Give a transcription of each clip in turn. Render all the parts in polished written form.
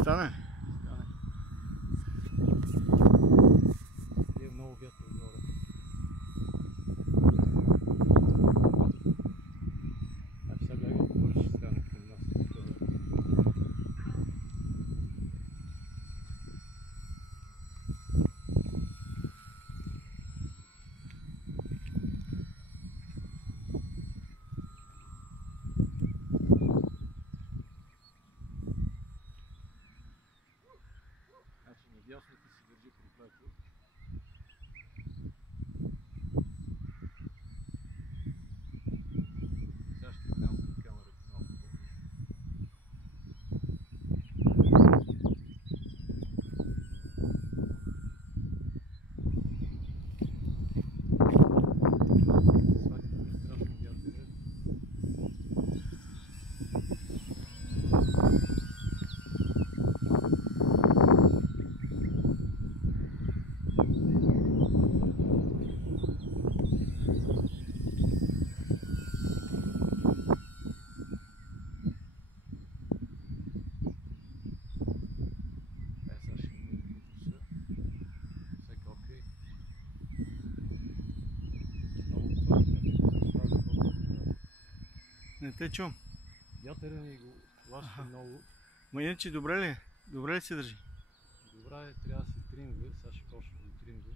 стане. Е много вятър горе. Сега гледам повече ще стане към нас. Значи надясното се държи приклето. Сега ще гледам към камерата малко. Страшно вятър е. Не те чум. Вятъра ни го лаши много. Ма иначе добре ли е? Добре ли се държи? Добре е, трябва да се трингва. Сега ще почна да трингва.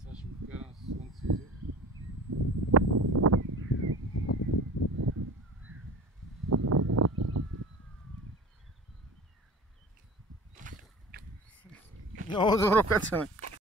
Сега ще покарам слънцето. Много добро кацане.